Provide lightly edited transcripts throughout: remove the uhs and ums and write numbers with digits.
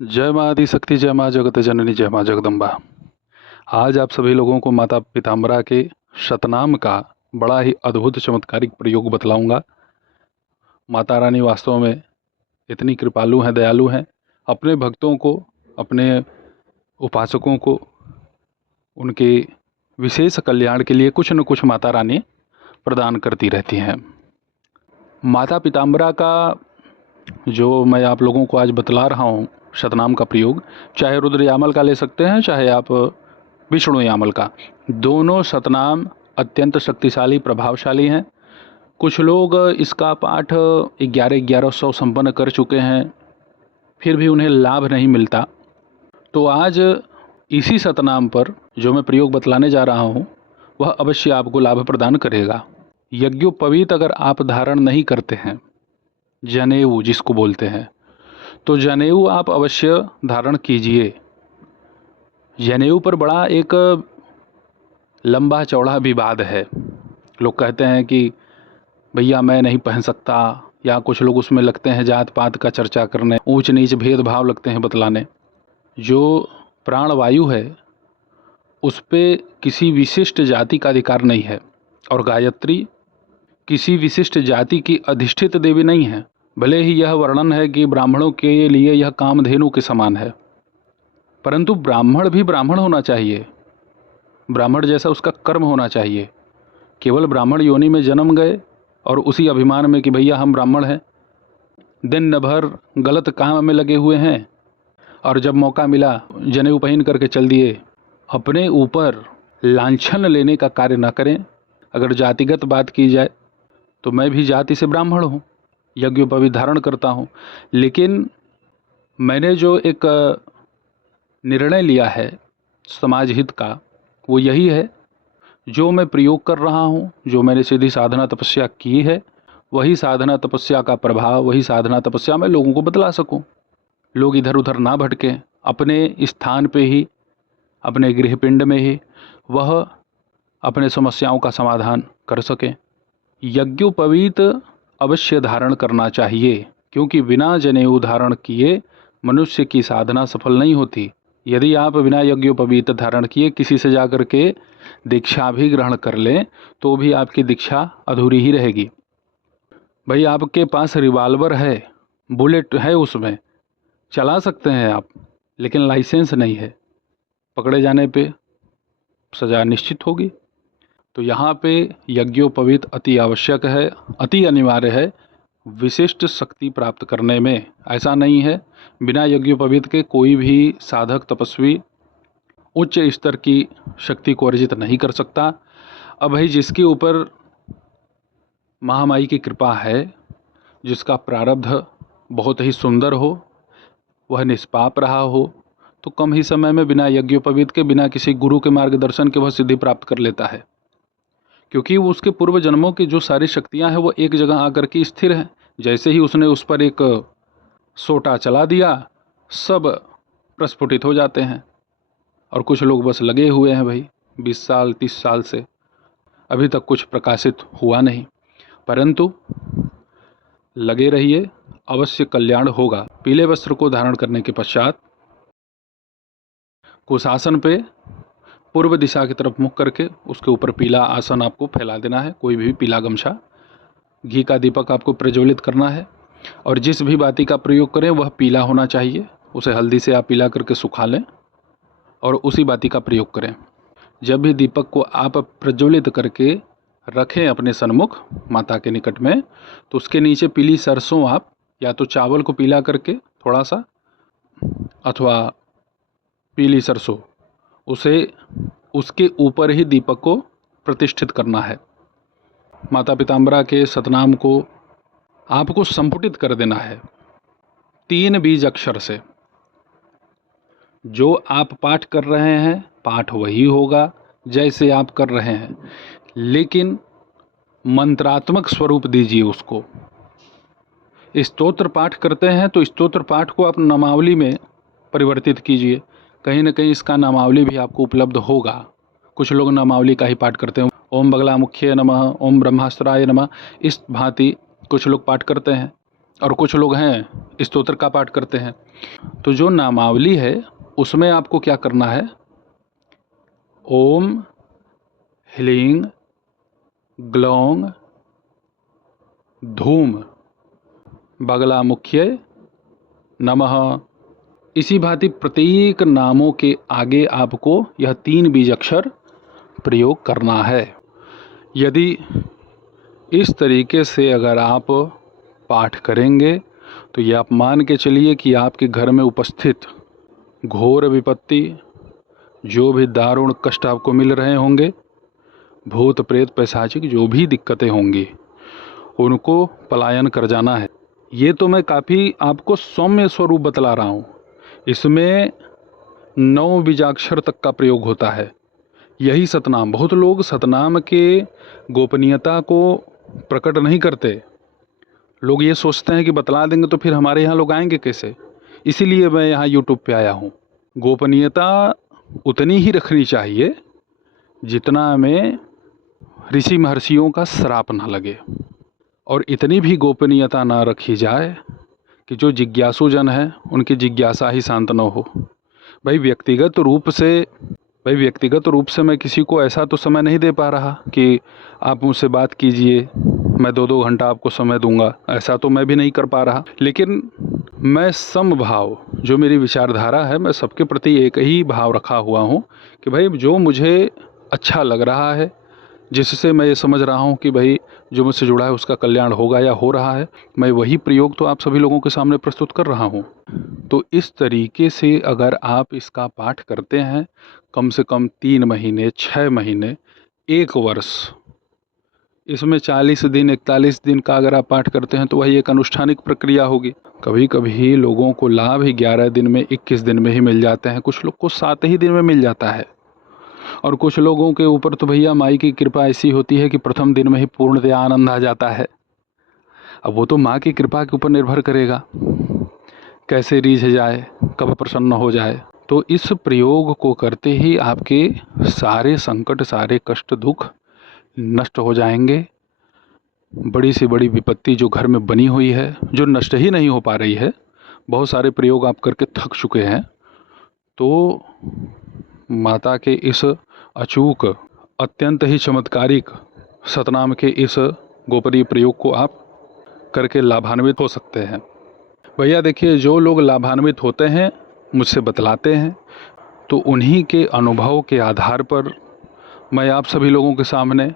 जय माँ आदिशक्ति, जय माँ जगत जननी, जय माँ जगदम्बा। आज आप सभी लोगों को माता पीताम्बरा के शतनाम का बड़ा ही अद्भुत चमत्कारिक प्रयोग बतलाऊंगा। माता रानी वास्तव में इतनी कृपालु हैं, दयालु हैं। अपने भक्तों को, अपने उपासकों को उनके विशेष कल्याण के लिए कुछ न कुछ माता रानी प्रदान करती रहती हैं। माता पीताम्बरा का जो मैं आप लोगों को आज बतला रहा हूँ शतनाम का प्रयोग, चाहे रुद्र यामल का ले सकते हैं, चाहे आप विष्णु यामल का। दोनों शतनाम अत्यंत शक्तिशाली, प्रभावशाली हैं। कुछ लोग इसका पाठ 1100 संपन्न कर चुके हैं, फिर भी उन्हें लाभ नहीं मिलता। तो आज इसी शतनाम पर जो मैं प्रयोग बतलाने जा रहा हूँ वह अवश्य आपको लाभ प्रदान करेगा। यज्ञोपवीत अगर आप धारण नहीं करते हैं, जनेऊ जिसको बोलते हैं, तो जनेऊ आप अवश्य धारण कीजिए। जनेऊ पर बड़ा एक लंबा चौड़ा विवाद है। लोग कहते हैं कि भैया मैं नहीं पहन सकता, या कुछ लोग उसमें लगते हैं जात पात का चर्चा करने, ऊंच नीच भेदभाव लगते हैं बतलाने। जो प्राणवायु है उस पे किसी विशिष्ट जाति का अधिकार नहीं है, और गायत्री किसी विशिष्ट जाति की अधिष्ठित देवी नहीं है। भले ही यह वर्णन है कि ब्राह्मणों के लिए यह कामधेनु के समान है, परंतु ब्राह्मण भी ब्राह्मण होना चाहिए, ब्राह्मण जैसा उसका कर्म होना चाहिए। केवल ब्राह्मण योनि में जन्म गए और उसी अभिमान में कि भैया हम ब्राह्मण हैं, दिन भर गलत काम में लगे हुए हैं, और जब मौका मिला जनेऊ पहन करके चल दिए। अपने ऊपर लांछन लेने का कार्य न करें। अगर जातिगत बात की जाए तो मैं भी जाति से ब्राह्मण हूँ, यज्ञोपवीत धारण करता हूँ, लेकिन मैंने जो एक निर्णय लिया है समाज हित का, वो यही है, जो मैं प्रयोग कर रहा हूँ, जो मैंने सीधी साधना तपस्या की है, वही साधना तपस्या का प्रभाव, वही साधना तपस्या मैं लोगों को बतला सकूं। लोग इधर उधर ना भटकें, अपने स्थान पे ही, अपने गृहपिंड में ही वह अपने समस्याओं का समाधान कर सकें। यज्ञोपवीत अवश्य धारण करना चाहिए, क्योंकि बिना जनेऊ धारण किए मनुष्य की साधना सफल नहीं होती। यदि आप बिना यज्ञोपवीत धारण किए किसी से जाकर के दीक्षा भी ग्रहण कर लें तो भी आपकी दीक्षा अधूरी ही रहेगी। भाई आपके पास रिवॉल्वर है, बुलेट है, उसमें चला सकते हैं आप, लेकिन लाइसेंस नहीं है, पकड़े जाने पे सज़ा निश्चित होगी। तो यहाँ पे यज्ञोपवीत अति आवश्यक है, अति अनिवार्य है विशिष्ट शक्ति प्राप्त करने में। ऐसा नहीं है बिना यज्ञोपवीत के कोई भी साधक तपस्वी उच्च स्तर की शक्ति को अर्जित नहीं कर सकता। अब भाई जिसके ऊपर महामाई की कृपा है, जिसका प्रारब्ध बहुत ही सुंदर हो, वह निष्पाप रहा हो, तो कम ही समय में बिना यज्ञोपवीत के, बिना किसी गुरु के मार्गदर्शन के वह सिद्धि प्राप्त कर लेता है। क्योंकि वो उसके पूर्व जन्मों की जो सारी शक्तियां हैं वो एक जगह आकर के स्थिर हैं। जैसे ही उसने उस पर एक सोटा चला दिया, सब प्रस्फुटित हो जाते हैं। और कुछ लोग बस लगे हुए हैं भाई 20 साल 30 साल से, अभी तक कुछ प्रकाशित हुआ नहीं। परंतु लगे रहिए, अवश्य कल्याण होगा। पीले वस्त्र को धारण करने के पश्चात कुशासन पे पूर्व दिशा की तरफ मुख करके उसके ऊपर पीला आसन आपको फैला देना है, कोई भी पीला गमछा। घी का दीपक आपको प्रज्वलित करना है, और जिस भी बाती का प्रयोग करें वह पीला होना चाहिए। उसे हल्दी से आप पीला करके सुखा लें और उसी बाती का प्रयोग करें। जब भी दीपक को आप प्रज्वलित करके रखें अपने सन्मुख माता के निकट में, तो उसके नीचे पीली सरसों, आप या तो चावल को पीला करके थोड़ा सा, अथवा पीली सरसों, उसे उसके ऊपर ही दीपक को प्रतिष्ठित करना है। माता पीताम्बरा के सतनाम को आपको संपुटित कर देना है 3 बीज अक्षर से। जो आप पाठ कर रहे हैं पाठ वही होगा जैसे आप कर रहे हैं, लेकिन मंत्रात्मक स्वरूप दीजिए उसको। स्तोत्र पाठ करते हैं तो स्तोत्र पाठ को आप नामावली में परिवर्तित कीजिए। कहीं ना कहीं इसका नामावली भी आपको उपलब्ध होगा। कुछ लोग नामावली का ही पाठ करते हैं, ओम बगला मुख्य नमः, ओम ब्रह्मास्त्राय नमः, इस भांति कुछ लोग पाठ करते हैं। और कुछ लोग हैं स्तोत्र का पाठ करते हैं। तो जो नामावली है उसमें आपको क्या करना है, ओम ह्लीं ग्लौं धूम बगलामुख्य नमः, इसी भांति प्रत्येक नामों के आगे आपको यह 3 बीजाक्षर प्रयोग करना है। यदि इस तरीके से अगर आप पाठ करेंगे तो ये आप मान के चलिए कि आपके घर में उपस्थित घोर विपत्ति, जो भी दारुण कष्ट आपको मिल रहे होंगे, भूत प्रेत पैशाचिक जो भी दिक्कतें होंगी, उनको पलायन कर जाना है। ये तो मैं काफ़ी आपको सौम्य स्वरूप बतला रहा हूँ। इसमें 9 बीजाक्षर तक का प्रयोग होता है। यही सतनाम, बहुत लोग सतनाम के गोपनीयता को प्रकट नहीं करते। लोग ये सोचते हैं कि बतला देंगे तो फिर हमारे यहाँ लोग आएंगे कैसे, इसीलिए मैं यहाँ यूट्यूब पे आया हूँ। गोपनीयता उतनी ही रखनी चाहिए जितना में ऋषि महर्षियों का श्राप ना लगे, और इतनी भी गोपनीयता ना रखी जाए कि जो जिज्ञासु जन है उनकी जिज्ञासा ही शांत न हो। भाई व्यक्तिगत रूप से मैं किसी को ऐसा तो समय नहीं दे पा रहा कि आप मुझसे बात कीजिए, मैं 2-2 घंटा आपको समय दूंगा, ऐसा तो मैं भी नहीं कर पा रहा। लेकिन मैं समभाव, जो मेरी विचारधारा है, मैं सबके प्रति एक ही भाव रखा हुआ हूँ कि भाई जो मुझे अच्छा लग रहा है, जिससे मैं ये समझ रहा हूँ कि भाई जो मुझसे जुड़ा है उसका कल्याण होगा या हो रहा है, मैं वही प्रयोग तो आप सभी लोगों के सामने प्रस्तुत कर रहा हूँ। तो इस तरीके से अगर आप इसका पाठ करते हैं कम से कम 3 महीने, 6 महीने, 1 वर्ष, इसमें 40 दिन 41 दिन का अगर आप पाठ करते हैं तो वही एक अनुष्ठानिक प्रक्रिया होगी। कभी कभी लोगों को लाभ 11 दिन में, 21 दिन में ही मिल जाते हैं, कुछ लोग को 7 ही दिन में मिल जाता है, और कुछ लोगों के ऊपर तो भैया माई की कृपा ऐसी होती है कि प्रथम दिन में ही पूर्णतया आनंद आ जाता है। अब वो तो माँ की कृपा के ऊपर निर्भर करेगा, कैसे रीझ जाए, कब प्रसन्न हो जाए। तो इस प्रयोग को करते ही आपके सारे संकट, सारे कष्ट, दुख नष्ट हो जाएंगे। बड़ी से बड़ी विपत्ति जो घर में बनी हुई है, जो नष्ट ही नहीं हो पा रही है, बहुत सारे प्रयोग आप करके थक चुके हैं, तो माता के इस अचूक, अत्यंत ही चमत्कारिक सतनाम के इस गोपनीय प्रयोग को आप करके लाभान्वित हो सकते हैं। भैया देखिए, जो लोग लाभान्वित होते हैं, मुझसे बतलाते हैं, तो उन्हीं के अनुभव के आधार पर मैं आप सभी लोगों के सामने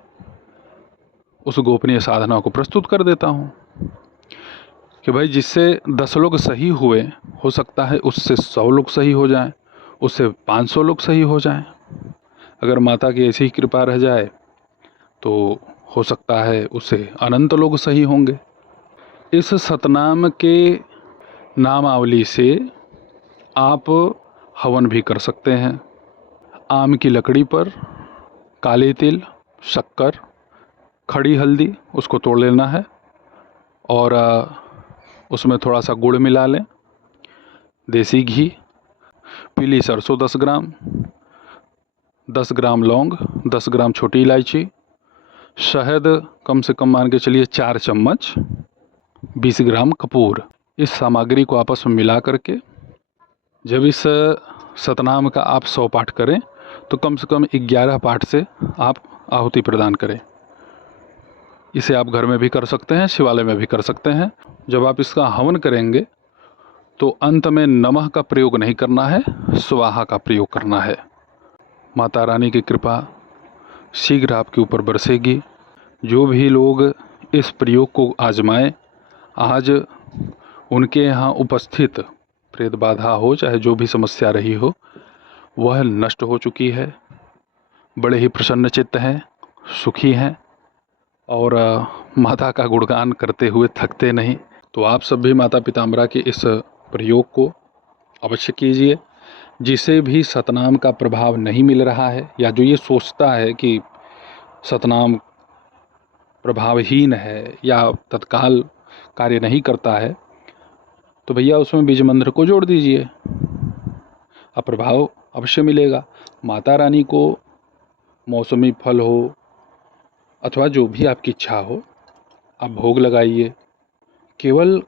उस गोपनीय साधना को प्रस्तुत कर देता हूँ कि भाई जिससे 10 लोग सही हुए, हो सकता है उससे 100 लोग सही हो जाएं, उससे 500 लोग सही हो जाएं। अगर माता की ऐसी ही कृपा रह जाए तो हो सकता है उससे अनंत लोग सही होंगे। इस सतनाम के नामावली से आप हवन भी कर सकते हैं। आम की लकड़ी पर काले तिल, शक्कर, खड़ी हल्दी, उसको तोड़ लेना है और उसमें थोड़ा सा गुड़ मिला लें, देसी घी, पीली सरसों 10 ग्राम, 10 ग्राम लौंग, 10 ग्राम छोटी इलायची, शहद कम से कम मान के चलिए 4 चम्मच, 20 ग्राम कपूर। इस सामग्री को आपस में मिला करके जब इस सतनाम का आप 100 पाठ करें तो कम से कम 11 पाठ से आप आहुति प्रदान करें। इसे आप घर में भी कर सकते हैं, शिवालय में भी कर सकते हैं। जब आप इसका हवन करेंगे तो अंत में नमः का प्रयोग नहीं करना है, स्वाहा का प्रयोग करना है। माता रानी की कृपा शीघ्र आपके ऊपर बरसेगी। जो भी लोग इस प्रयोग को आजमाएं, आज उनके यहाँ उपस्थित प्रेत बाधा हो, चाहे जो भी समस्या रही हो, वह नष्ट हो चुकी है। बड़े ही प्रसन्न चित्त हैं, सुखी हैं और माता का गुणगान करते हुए थकते नहीं। तो आप सब भी माता पीताम्बरा के इस प्रयोग को अवश्य कीजिए। जिसे भी सतनाम का प्रभाव नहीं मिल रहा है, या जो ये सोचता है कि सतनाम प्रभावहीन है या तत्काल कार्य नहीं करता है, तो भैया उसमें बीज मंत्र को जोड़ दीजिए, अब प्रभाव अवश्य मिलेगा। माता रानी को मौसमी फल हो अथवा जो भी आपकी इच्छा हो, आप भोग लगाइए। केवल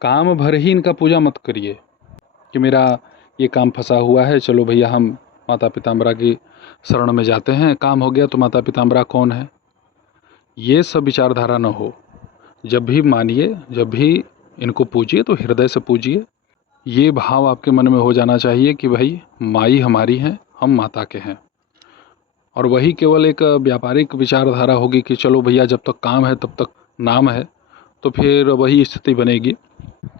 काम भर ही इनका पूजा मत करिए कि मेरा ये काम फंसा हुआ है, चलो भैया हम माता पीताम्बरा की शरण में जाते हैं, काम हो गया तो माता पीताम्बरा कौन है, ये सब विचारधारा न हो। जब भी मानिए, जब भी इनको पूजिए तो हृदय से पूजिए। ये भाव आपके मन में हो जाना चाहिए कि भाई माई हमारी हैं, हम माता के हैं। और वही केवल एक व्यापारिक विचारधारा होगी कि चलो भैया जब तक काम है तब तक नाम है, तो फिर वही स्थिति बनेगी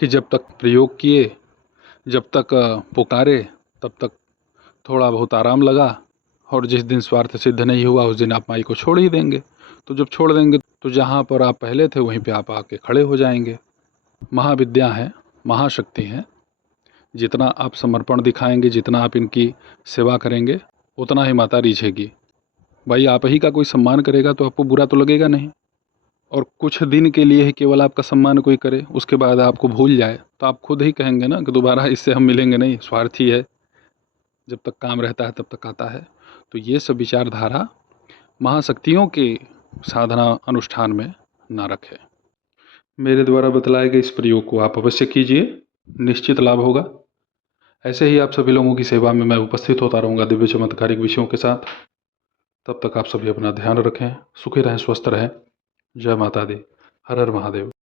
कि जब तक प्रयोग किए, जब तक पुकारे, तब तक थोड़ा बहुत आराम लगा, और जिस दिन स्वार्थ सिद्ध नहीं हुआ उस दिन आप माई को छोड़ ही देंगे। तो जब छोड़ देंगे तो जहाँ पर आप पहले थे वहीं पे आप आके खड़े हो जाएंगे। महाविद्या हैं, महाशक्ति हैं। जितना आप समर्पण दिखाएंगे, जितना आप इनकी सेवा करेंगे, उतना ही माता रिझेगी। भाई आप ही का कोई सम्मान करेगा तो आपको बुरा तो लगेगा नहीं, और कुछ दिन के लिए ही केवल आपका सम्मान कोई करे, उसके बाद आपको भूल जाए, तो आप खुद ही कहेंगे ना कि दोबारा इससे हम मिलेंगे नहीं, स्वार्थी है, जब तक काम रहता है तब तक आता है। तो ये सब विचारधारा महाशक्तियों के साधना अनुष्ठान में ना रखें। मेरे द्वारा बतलाए गए इस प्रयोग को आप अवश्य कीजिए, निश्चित लाभ होगा। ऐसे ही आप सभी लोगों की सेवा में मैं उपस्थित होता रहूँगा दिव्य चमत्कारिक विषयों के साथ। तब तक आप सभी अपना ध्यान रखें, सुखी रहें, स्वस्थ रहें। जय माता दी। हर हर महादेव।